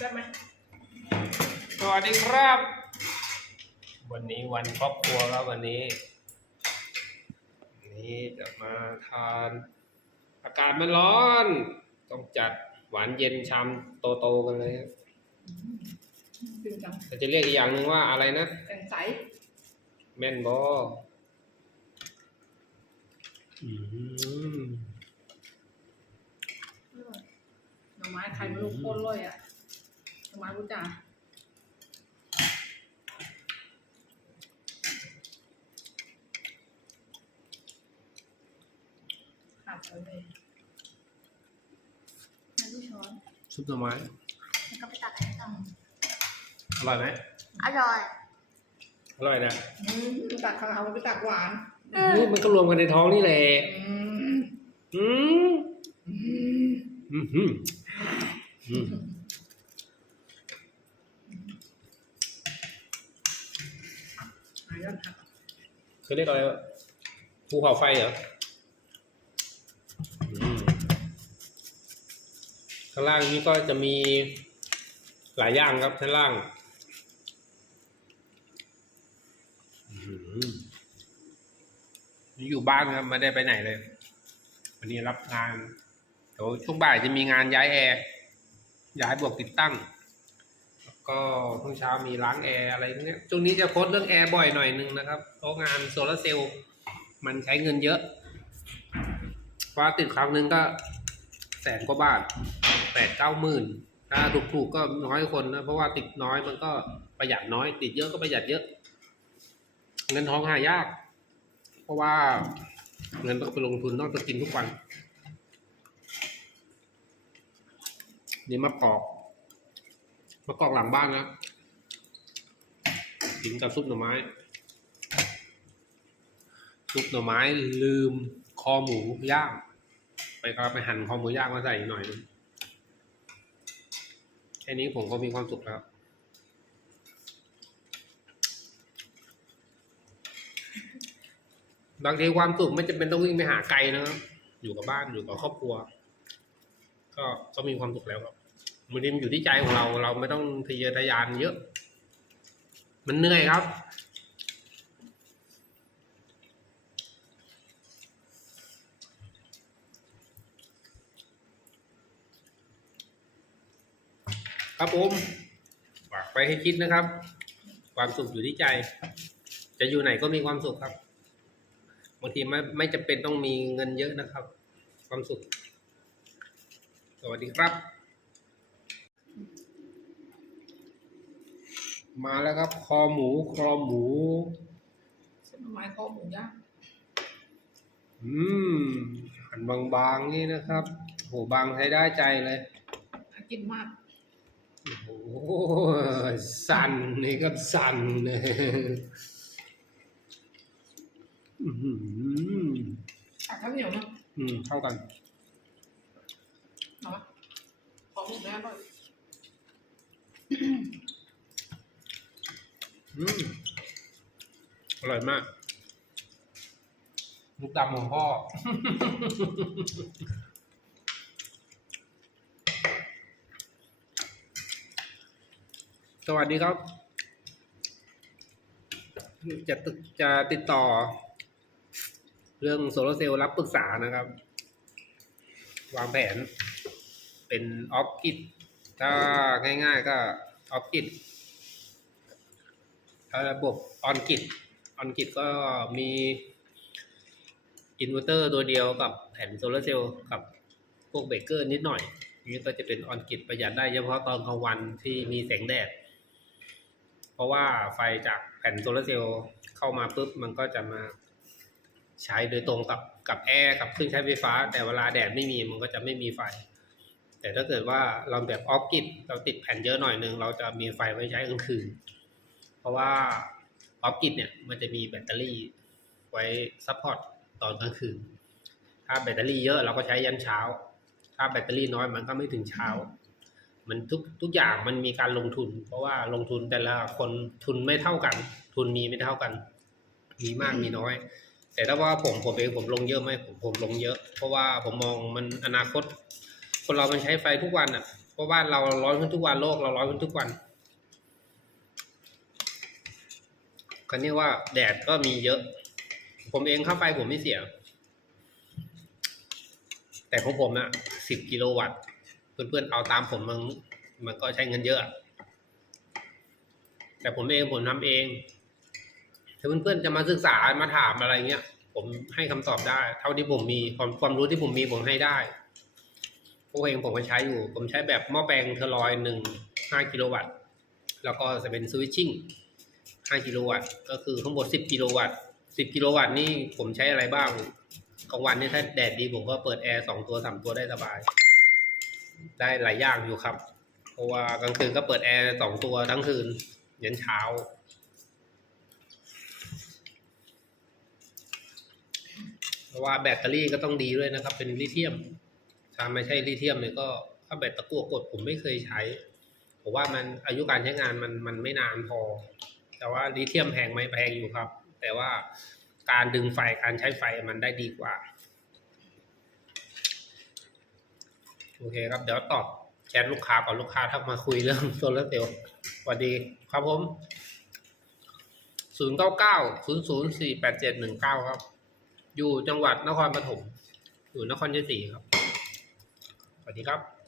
ได้ไหมสวัสดีครับ วันนี้วันครอบครัวครับวันนี้วันนี้จะมาทาน อากาศมันร้อน ต้องจัดหวานเย็นชามโตๆกันเลยครับถึงจังแต่จะเรียกอีกอย่างหนึ่งว่าอะไรนะ แกงใสแม่นบออืมหน่อไม้ไข่ไม่รู้โคตรเลยอะ หน่อไม้กูจ่าขาดเลยน้ำลูกช้อนซุปหน่อไม้แล้วก็ไปตักอันนี้ต่ออร่อยไหมอร่อย อร่อยนะอืมตักข้าวไปตักหวาน นี่มันก็รวมกันในท้องนี่แหละอืมอืมอืมอืม อืมอืมหายอดผักคือเรียกอะไรภูเขาไฟเหรอข้างล่างนี้ก็จะมีหลายอย่างครับชั้นล่างอยู่บ้านครับไม่ได้ไปไหนเลย วันนี้รับงาน เดี๋ยวช่วงบ่ายจะมีงานย้ายแอร์ย้ายบวกติดตั้ง ก็เพิ่งเช้ามีล้างแอร์อะไรพวกเนี้ยช่วงนี้จะโพสเรื่องแอร์บ่อยหน่อยนึงนะครับเพราะงานโซลาร์เซลล์มันใช้เงินเยอะฟ้าติดครั้งหนึ่งก็แสนกว่าบาทแปดเก้าหมื่นถ้าถูกๆก็น้อยคนนะเพราะว่าติดน้อยมันก็ประหยัดน้อย ติดเยอะก็ประหยัดเยอะ เงินทองหายาก เพราะว่าเงินต้องไปลงทุนต้องไปกินทุกวันนี่มะกอก มะกอกหลังบ้านนะกินกับซุปหน่อไม้ ซุปหน่อไม้ลืมคอหมูย่าง ไปก็ไปหั่นคอหมูย่างมาใส่หน่อยนึงแค่นี้ผมก็มีความสุขแล้วบางทีความสุขไม่จำเป็นต้องวิ่งไปหาไกลนะครับอยู่กับบ้านอยู่กับครอบครัว ก็ก็มีความสุขแล้วครับ มันมันอยู่ที่ใจของเรา เราไม่ต้องทะเยอทะยานเยอะ มันเหนื่อยครับ ครับผมฝากไปให้คิดนะครับ ความสุขอยู่ที่ใจ จะอยู่ไหนก็มีความสุขครับบางทีไม่ไม่จำเป็นต้องมีเงินเยอะนะครับ ความสุข สวัสดีครับ มาแล้วครับ คอหมูคอหมูเส้นหน่อไม้คอหมูย่างอืมหั่นบางๆนี่นะครับ โหบางใช้ได้ใจเลยน่ากินมากโอ้โหสั่นนี่ก็สั่นเลยอื้อหือตักข้าวเหนียวเนาะอืมเข้ากันเนาะขอหมูแม่ก่อน อืมอร่อยมาก ลูกดำของพ่อ สวัสดีครับ จะจะติดต่อ เรื่องโซลาร์เซลล์รับปรึกษานะครับ วางแผนเป็นออฟกิดถ้าง่ายๆก็ออฟกิด ระบบออนกิดออนกิดก็มีอินเวอร์เตอร์ตัวเดียวกับแผ่นโซลาร์เซลล์กับพวกเบรกเกอร์นิดหน่อยนี่ก็จะเป็นออนกิดประหยัดได้เฉพาะตอนกลางวันที่มีแสงแดด เพราะว่าไฟจากแผ่นโซลาร์เซลล์เข้ามาปุ๊บมันก็จะมาใช้โดยตรงกับกับแอร์กับเครื่องใช้ไฟฟ้า แต่เวลาแดดไม่มีมันก็จะไม่มีไฟ แต่ถ้าเกิดว่าเราแบบออฟกิดเราติดแผ่นเยอะหน่อยนึงเราจะมีไฟไว้ใช้กลางคืน เพราะว่าออฟกิดเนี่ยมันจะมีแบตเตอรี่ไว้ซัพพอร์ตตอนกลางคืน ถ้าแบตเตอรี่เยอะเราก็ใช้ยันเช้า ถ้าแบตเตอรี่น้อยมันก็ไม่ถึงเช้า มันทุกทุกอย่างมันมีการลงทุน เพราะว่าลงทุนแต่ละคนทุนไม่เท่ากัน ทุนมีไม่เท่ากัน มีมากมีน้อย แต่ถ้าว่าผมผมเองผมลงเยอะไหมผมผมลงเยอะ เพราะว่าผมมองมันอนาคต คนเรามันใช้ไฟทุกวันอะพราะบ้านเราร้อนขึ้นทุกวันโลกเราร้อนขึ้นทุกวัน คันนี้ว่าแดดก็มีเยอะ ผมเองเข้าไปผมไม่เสีย แต่ของผมนะสิบกิโลวัตต์เพื่อนๆเอาตามผมมันมันก็ใช้เงินเยอะ แต่ผมเองผมทำเองถ้าเพื่อนๆจะมาศึกษามาถามอะไรเงี้ยผมให้คำตอบได้ เท่าที่ผมมีความความรู้ที่ผมมีผมให้ได้พวกเองผมก็ใช้อยู่ ผมใช้แบบหม้อแปลงเทอร์ลอยหนึ่งห้ากิโลวัตต์ แล้วก็จะเป็นสวิตชิ่ง ห้ากิโลวัตต์ก็คือทั้งหมดสิบกิโลวัตต์สิบกิโลวัตต์นี่ผมใช้อะไรบ้างกลางวันนี่ถ้าแดดดีผมก็เปิดแอร์สองตัวสามตัวได้สบาย ได้หลายอย่างอยู่ครับ เพราะว่ากลางคืนก็เปิดแอร์สองตัวทั้งคืนยันเช้า เพราะว่าแบตเตอรี่ก็ต้องดีด้วยนะครับ เป็นลิเธียม ถ้าไม่ใช่ลิเธียมเนี่ยก็ถ้าแบตตะกั่วกดผมไม่เคยใช้ผมว่ามันอายุการใช้งานมันมันไม่นานพอ แต่ว่าลิเธียมแพงไหมแพงอยู่ครับ แต่ว่าการดึงไฟการใช้ไฟมันได้ดีกว่า โอเคครับ เดี๋ยวตอบแชทลูกค้าก่อนลูกค้าทักมาคุยเรื่องโซลาร์เซลล์สวัสดีครับผมศูนย์เก้าเก้าศูนย์ศูนย์สี่แปดเจ็ดหนึ่งเก้าครับ อยู่จังหวัดนครปฐม อยู่นครชัยศรีครับ สวัสดีครับ